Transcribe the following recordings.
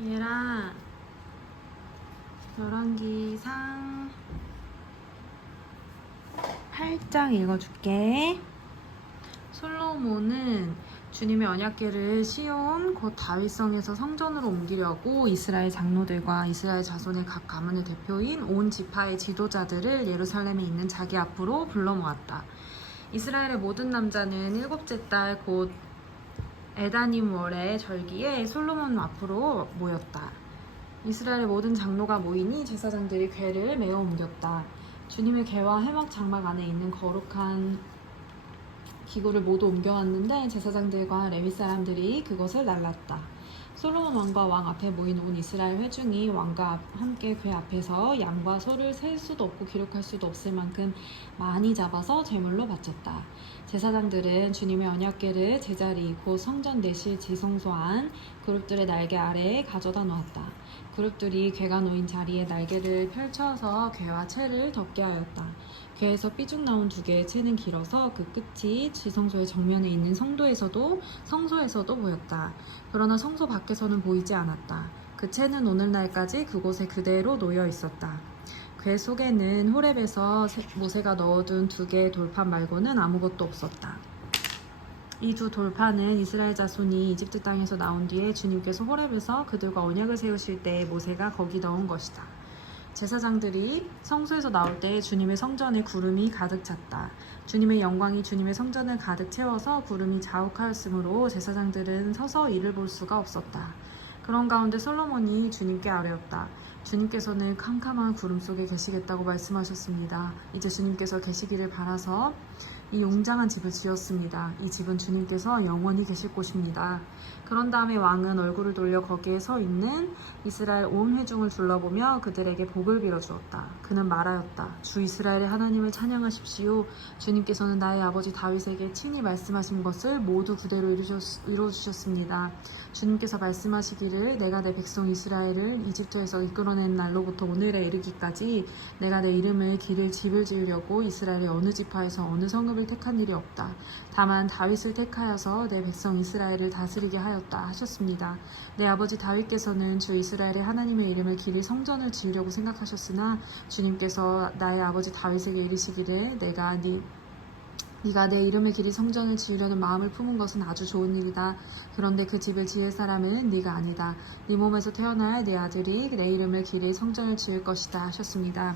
얘랑 열왕기상 8장 읽어줄게. 솔로몬은 주님의 언약궤를 시온 곧 다윗성에서 성전으로 옮기려고 이스라엘 장로들과 이스라엘 자손의 각 가문의 대표인 온 지파의 지도자들을 예루살렘에 있는 자기 앞으로 불러 모았다. 이스라엘의 모든 남자는 일곱째 달 곧 에다님 월의 절기에 솔로몬 앞으로 모였다. 이스라엘의 모든 장로가 모이니 제사장들이 궤를 메어 옮겼다. 주님의 궤와 해막 장막 안에 있는 거룩한 기구를 모두 옮겨왔는데 제사장들과 레위 사람들이 그것을 날랐다. 솔로몬 왕과 왕 앞에 모인 온 이스라엘 회중이 왕과 함께 궤 앞에서 양과 소를 셀 수도 없고 기록할 수도 없을 만큼 많이 잡아서 제물로 바쳤다. 제사장들은 주님의 언약궤를 제자리 곧 성전 내실 지성소 안 그룹들의 날개 아래에 가져다 놓았다. 그룹들이 궤가 놓인 자리에 날개를 펼쳐서 궤와 채를 덮게 하였다. 궤에서 삐죽 나온 두 개의 채는 길어서 그 끝이 지성소의 정면에 있는 성소에서도 보였다. 그러나 성소 밖에서는 보이지 않았다. 그 채는 오늘날까지 그곳에 그대로 놓여 있었다. 궤 속에는 호렙에서 모세가 넣어둔 두 개의 돌판 말고는 아무것도 없었다. 이 두 돌판은 이스라엘 자손이 이집트 땅에서 나온 뒤에 주님께서 호렙에서 그들과 언약을 세우실 때에 모세가 거기 넣은 것이다. 제사장들이 성소에서 나올 때 주님의 성전에 구름이 가득 찼다. 주님의 영광이 주님의 성전을 가득 채워서 구름이 자욱하였으므로 제사장들은 서서 이를 볼 수가 없었다. 그런 가운데 솔로몬이 주님께 아뢰었다. 주님께서는 캄캄한 구름 속에 계시겠다고 말씀하셨습니다. 이제 주님께서 계시기를 바라서 이 웅장한 집을 지었습니다. 이 집은 주님께서 영원히 계실 곳입니다. 그런 다음에 왕은 얼굴을 돌려 거기에 서 있는 이스라엘 온 회중을 둘러보며 그들에게 복을 빌어주었다. 그는 말하였다. 주 이스라엘의 하나님을 찬양하십시오. 주님께서는 나의 아버지 다윗에게 친히 말씀하신 것을 모두 그대로 이루어주셨습니다. 주님께서 말씀하시기를 내가 내 백성 이스라엘을 이집트에서 이끌어낸 날로부터 오늘에 이르기까지 내가 내 이름을 기릴 집을 지으려고 이스라엘의 어느 지파에서 어느 성읍을 택한 일이 없다. 다만 다윗을 택하여서 내 백성 이스라엘을 다스리게 하였다 하셨습니다. 내 아버지 다윗께서는 주 이스라엘의 하나님의 이름을 기릴 성전을 지으려고 생각하셨으나 주님께서 나의 아버지 다윗에게 이르시기를 네가 내 이름을 기릴 성전을 지으려는 마음을 품은 것은 아주 좋은 일이다. 그런데 그 집을 지을 사람은 네가 아니다. 네 몸에서 태어날 내 아들이 내 이름을 기릴 성전을 지을 것이다 하셨습니다.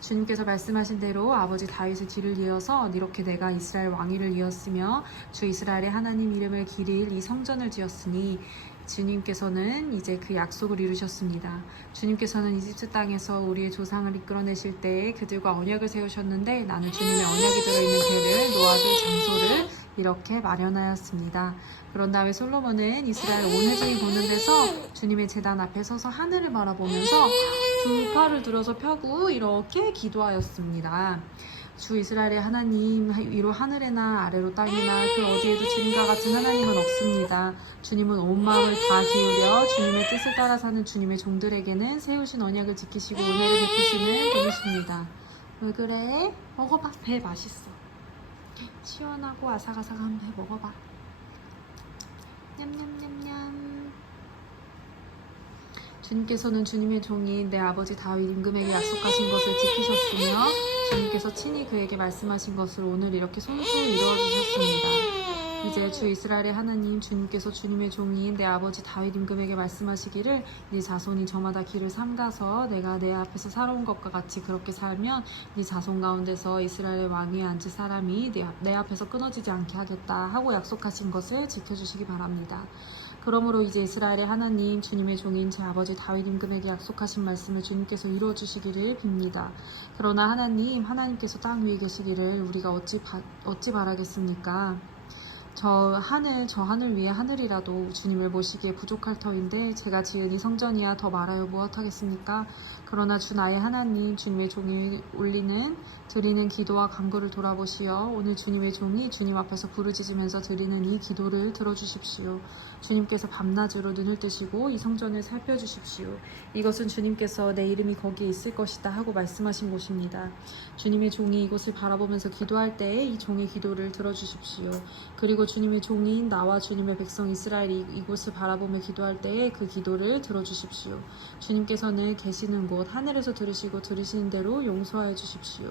주님께서 말씀하신 대로 아버지 다윗의 뒤를 이어서 이렇게 내가 이스라엘 왕위를 이었으며 주 이스라엘의 하나님 이름을 기릴 이 성전을 지었으니 주님께서는 이제 그 약속을 이루셨습니다. 주님께서는 이집트 땅에서 우리의 조상을 이끌어내실 때에 그들과 언약을 세우셨는데 나는 주님의 언약이 들어있는 궤를 놓아줄 장소를 이렇게 마련하였습니다. 그런 다음에 솔로몬은 이스라엘 온 회중이 보는 데서 주님의 제단 앞에 서서 하늘을 바라보면서 두 팔을 들어서 펴고 이렇게 기도하였습니다. 주 이스라엘의 하나님, 위로 하늘에나 아래로 땅이나 그 어디에도 주님과 같은 하나님은 없습니다. 주님은 온 마음을 다 기울여 주님의 뜻을 따라 사는 주님의 종들에게는 세우신 언약을 지키시고 은혜를 베푸시는 분이십니다. 왜 그래? 먹어봐. 배 맛있어. 시원하고 아삭아삭한 배 먹어봐. 냠냠냠냠. 주님께서는 주님의 종인 내 아버지 다윗 임금에게 약속하신 것을 지키셨으며 주님께서 친히 그에게 말씀하신 것을 오늘 이렇게 손수히 이루어주셨습니다. 이제 주 이스라엘의 하나님 주님께서 주님의 종인 내 아버지 다윗 임금에게 말씀하시기를 네 자손이 저마다 길을 삼가서 내가 내 앞에서 살아온 것과 같이 그렇게 살면 네 자손 가운데서 이스라엘의 왕위에 앉을 사람이 내 앞에서 끊어지지 않게 하겠다 하고 약속하신 것을 지켜주시기 바랍니다. 그러므로 이제 이스라엘의 하나님 주님의 종인 제 아버지 다윗 임금에게 약속하신 말씀을 주님께서 이루어주시기를 빕니다. 그러나 하나님께서 땅 위에 계시기를 우리가 어찌 바라겠습니까? 저 하늘 위에 하늘이라도 주님을 모시기에 부족할 터인데 제가 지은 이 성전이야 더 말하여 무엇하겠습니까? 그러나 주 나의 하나님 주님의 종이 드리는 기도와 간구를 돌아보시어 오늘 주님의 종이 주님 앞에서 부르짖으면서 드리는 이 기도를 들어주십시오. 주님께서 밤낮으로 눈을 뜨시고 이 성전을 살펴주십시오. 이것은 주님께서 내 이름이 거기에 있을 것이다 하고 말씀하신 곳입니다. 주님의 종이 이곳을 바라보면서 기도할 때에 이 종의 기도를 들어주십시오. 그리고 주님의 종인 나와 주님의 백성 이스라엘이 이곳을 바라보며 기도할 때에 그 기도를 들어주십시오. 주님께서는 계시는 곳 하늘에서 들으시고 들으시는 대로 용서하여 주십시오.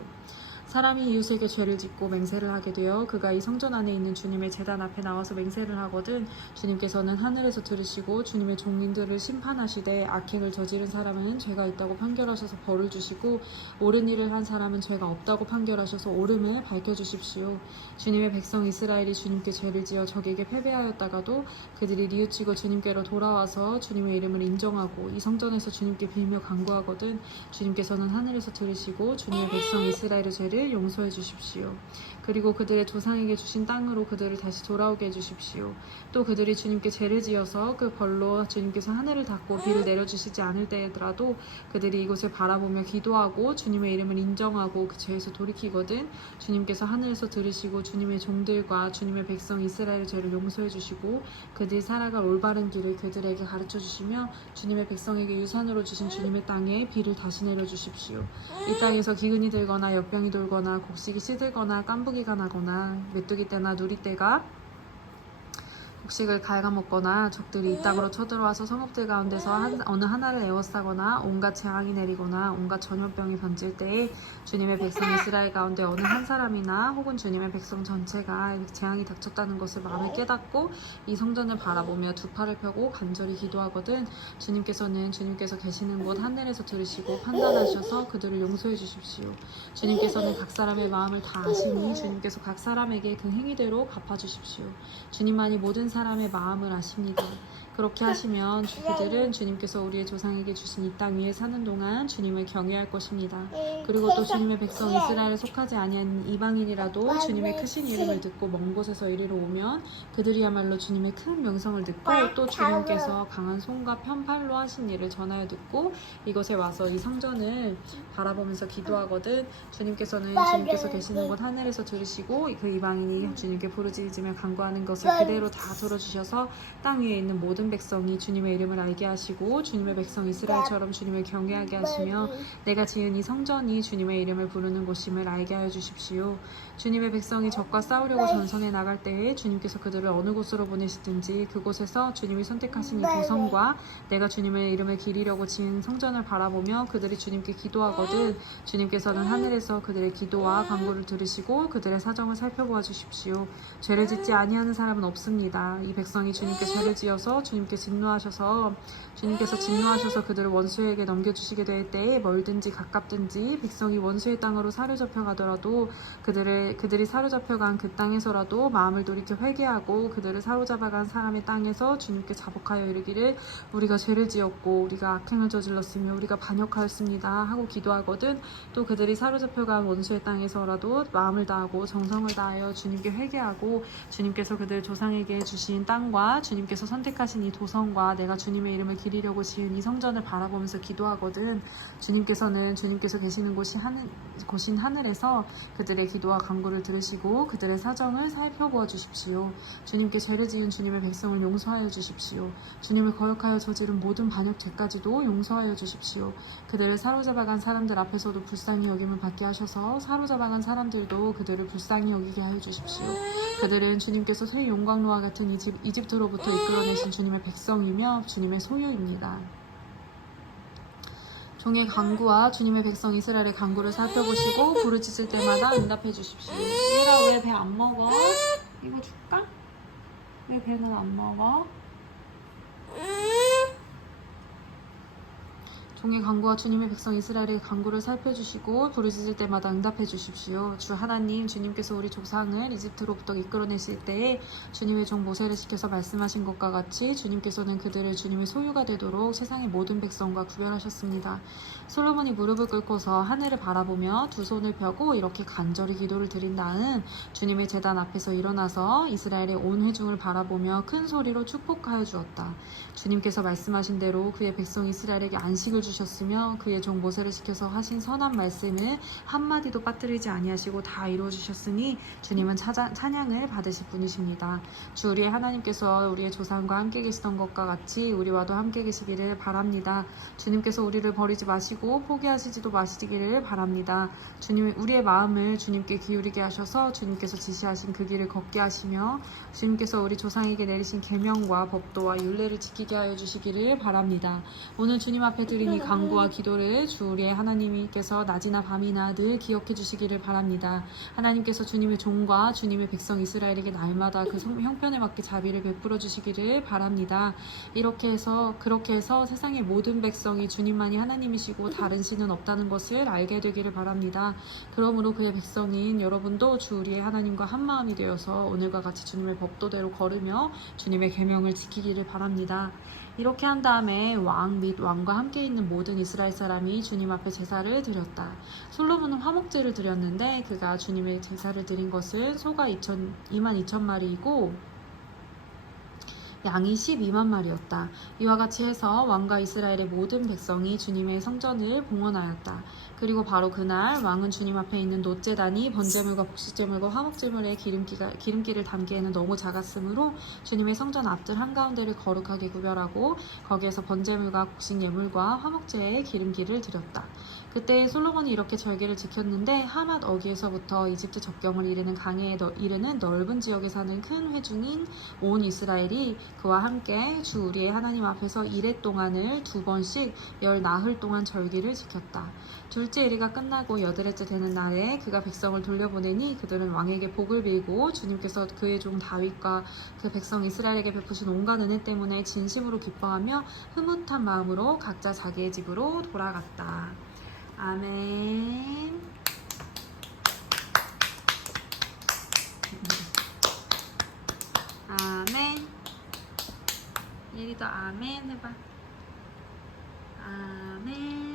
사람이 이웃에게 죄를 짓고 맹세를 하게 되어 그가 이 성전 안에 있는 주님의 제단 앞에 나와서 맹세를 하거든 주님께서는 하늘에서 들으시고 주님의 종민들을 심판하시되 악행을 저지른 사람은 죄가 있다고 판결하셔서 벌을 주시고 옳은 일을 한 사람은 죄가 없다고 판결하셔서 옳음을 밝혀주십시오. 주님의 백성 이스라엘이 주님께 죄를 지어 적에게 패배하였다가도 그들이 뉘우치고 주님께로 돌아와서 주님의 이름을 인정하고 이 성전에서 주님께 빌며 간구하거든 주님께서는 하늘에서 들으시고 주님의 백성 이스라엘의 죄를 용서해 주십시오. 그리고 그들의 조상에게 주신 땅으로 그들을 다시 돌아오게 해주십시오. 또 그들이 주님께 죄를 지어서 그 벌로 주님께서 하늘을 닫고 비를 내려주시지 않을 때라도 그들이 이곳을 바라보며 기도하고 주님의 이름을 인정하고 그 죄에서 돌이키거든 주님께서 하늘에서 들으시고 주님의 종들과 주님의 백성 이스라엘의 죄를 용서해 주시고 그들이 살아갈 올바른 길을 그들에게 가르쳐 주시며 주님의 백성에게 유산으로 주신 주님의 땅에 비를 다시 내려주십시오. 이 땅에서 기근이 들거나 역병이 돌거나 곡식이 시들거나 깐부기가 나거나 메뚜기 떼나 누리 떼가 곡식을 갉아먹거나 적들이 이 땅으로 쳐들어와서 성읍들 가운데서 어느 하나를 에워싸거나 온갖 재앙이 내리거나 온갖 전염병이 번질 때에 주님의 백성 이스라엘 가운데 어느 한 사람이나 혹은 주님의 백성 전체가 재앙이 닥쳤다는 것을 마음에 깨닫고 이 성전을 바라보며 두 팔을 펴고 간절히 기도하거든 주님께서는 주님께서 계시는 곳 하늘에서 들으시고 판단하셔서 그들을 용서해 주십시오. 주님께서는 각 사람의 마음을 다 아시니 주님께서 각 사람에게 그 행위대로 갚아주십시오. 주님만이 모든 사람의 마음을 아십니다. 그렇게 하시면 그들은 주님께서 우리의 조상에게 주신 이 땅 위에 사는 동안 주님을 경외할 것입니다. 그리고 또 주님의 백성 이스라엘에 속하지 아니한 이방인이라도 주님의 크신 이름을 듣고 먼 곳에서 이리로 오면 그들이야말로 주님의 큰 명성을 듣고 또 주님께서 강한 손과 편팔로 하신 일을 전하여 듣고 이곳에 와서 이 성전을 바라보면서 기도하거든 주님께서는 주님께서 계시는 곳 하늘에서 들으시고 그 이방인이 주님께 부르짖으며 간구하는 것을 그대로 다 들어주셔서 땅 위에 있는 모든 백성이 주님의 이름을 알게 하시고 주님의 백성 이스라엘처럼 주님을 경외하게 하시며 내가 지은 이 성전이 주님의 이름을 부르는 곳임을 알게 하여 주십시오. 주님의 백성이 적과 싸우려고 전선에 나갈 때에 주님께서 그들을 어느 곳으로 보내시든지 그곳에서 주님이 선택하신 이 도성과 내가 주님의 이름을 기리려고 지은 성전을 바라보며 그들이 주님께 기도하거든 주님께서는 하늘에서 그들의 기도와 간구를 들으시고 그들의 사정을 살펴보아 주십시오. 죄를 짓지 아니하는 사람은 없습니다. 이 백성이 주님께 죄를 지어서 주님께서 진노하셔서 그들을 원수에게 넘겨주시게 될 때에 멀든지 가깝든지 백성이 원수의 땅으로 사로잡혀 가더라도 그들이 사로잡혀간 그 땅에서라도 마음을 돌이켜 회개하고 그들을 사로잡아간 사람의 땅에서 주님께 자복하여 이르기를 우리가 죄를 지었고 우리가 악행을 저질렀으며 우리가 반역하였습니다 하고 기도하거든 또 그들이 사로잡혀간 원수의 땅에서라도 마음을 다하고 정성을 다하여 주님께 회개하고 주님께서 그들 조상에게 주신 땅과 주님께서 선택하신 이 도성과 내가 주님의 이름을 기리려고 지은 이 성전을 바라보면서 기도하거든 주님께서는 주님께서 계시는 곳인 하늘에서 그들의 기도와 간구를 들으시고 그들의 사정을 살펴보아 주십시오. 주님께 죄를 지은 주님의 백성을 용서하여 주십시오. 주님을 거역하여 저지른 모든 반역 죄까지도 용서하여 주십시오. 그들을 사로잡아간 사람들 앞에서도 불쌍히 여김을 받게 하셔서 사로잡아간 사람들도 그들을 불쌍히 여기게 하여 주십시오. 그들은 주님께서 새 용광로와 같은 이집트로부터 이끌어내신 주님의 백성이며 주님의 소유입니다. 종의 간구와 주님의 백성 이스라엘의 간구를 살펴보시고 부르짖을 때마다 응답해 주십시오. 얘들아 왜 배 안 먹어? 이거 줄까? 왜 배는 안 먹어? 종의 간구와 주님의 백성 이스라엘의 간구를 살펴주시고 부르짖을 때마다 응답해 주십시오. 주 하나님 주님께서 우리 조상을 이집트로부터 이끌어내실 때에 주님의 종 모세를 시켜서 말씀하신 것과 같이 주님께서는 그들을 주님의 소유가 되도록 세상의 모든 백성과 구별하셨습니다. 솔로몬이 무릎을 꿇고서 하늘을 바라보며 두 손을 펴고 이렇게 간절히 기도를 드린 다음 주님의 제단 앞에서 일어나서 이스라엘의 온 회중을 바라보며 큰 소리로 축복하여 주었다. 주님께서 말씀하신 대로 그의 백성 이스라엘에게 안식을 이루어주셨으며 그의 종 모세를 시켜서 하신 선한 말씀을 한마디도 빠뜨리지 아니하시고 다 이루어주셨으니 주님은 찬양을 받으실 분이십니다. 주 우리의 하나님께서 우리의 조상과 함께 계시던 것과 같이 우리와도 함께 계시기를 바랍니다. 주님께서 우리를 버리지 마시고 포기하시지도 마시기를 바랍니다. 주님, 우리의 마음을 주님께 기울이게 하셔서 주님께서 지시하신 그 길을 걷게 하시며 주님께서 우리 조상에게 내리신 계명과 법도와 율례를 지키게 하여 주시기를 바랍니다. 오늘 주님 앞에 드린 이 간구와 기도를 주 우리의 하나님께서 낮이나 밤이나 늘 기억해 주시기를 바랍니다. 하나님께서 주님의 종과 주님의 백성 이스라엘에게 날마다 그 형편에 맞게 자비를 베풀어 주시기를 바랍니다. 그렇게 해서 세상의 모든 백성이 주님만이 하나님이시고 다른 신은 없다는 것을 알게 되기를 바랍니다. 그러므로 그의 백성인 여러분도 주 우리의 하나님과 한 마음이 되어서 오늘과 같이 주님의 법도대로 걸으며 주님의 계명을 지키기를 바랍니다. 이렇게 한 다음에 왕 및 왕과 함께 있는 모든 이스라엘 사람이 주님 앞에 제사를 드렸다. 솔로몬은 화목제를 드렸는데 그가 주님의 제사를 드린 것은 소가 22,000마리이고 양이 12만 마리였다. 이와 같이 해서 왕과 이스라엘의 모든 백성이 주님의 성전을 봉헌하였다. 그리고 바로 그날 왕은 주님 앞에 있는 놋제단이 번제물과 곡식제물과 화목제물의 기름기를 담기에는 너무 작았으므로 주님의 성전 앞뜰 한가운데를 거룩하게 구별하고 거기에서 번제물과 곡식 예물과 화목제의 기름기를 드렸다. 그때 솔로몬이 이렇게 절기를 지켰는데 하맛 어귀에서부터 이집트 접경을 이르는 강에 이르는 넓은 지역에 사는 큰 회중인 온 이스라엘이 그와 함께 주 우리의 하나님 앞에서 이레 동안을 2번씩 10나흘 동안 절기를 지켰다. 둘째 이레가 끝나고 여덟째 되는 날에 그가 백성을 돌려보내니 그들은 왕에게 복을 빌고 주님께서 그의 종 다윗과 그 백성 이스라엘에게 베푸신 온갖 은혜 때문에 진심으로 기뻐하며 흐뭇한 마음으로 각자 자기의 집으로 돌아갔다. 아멘. 아멘. 예리도 아멘 해봐. 아멘.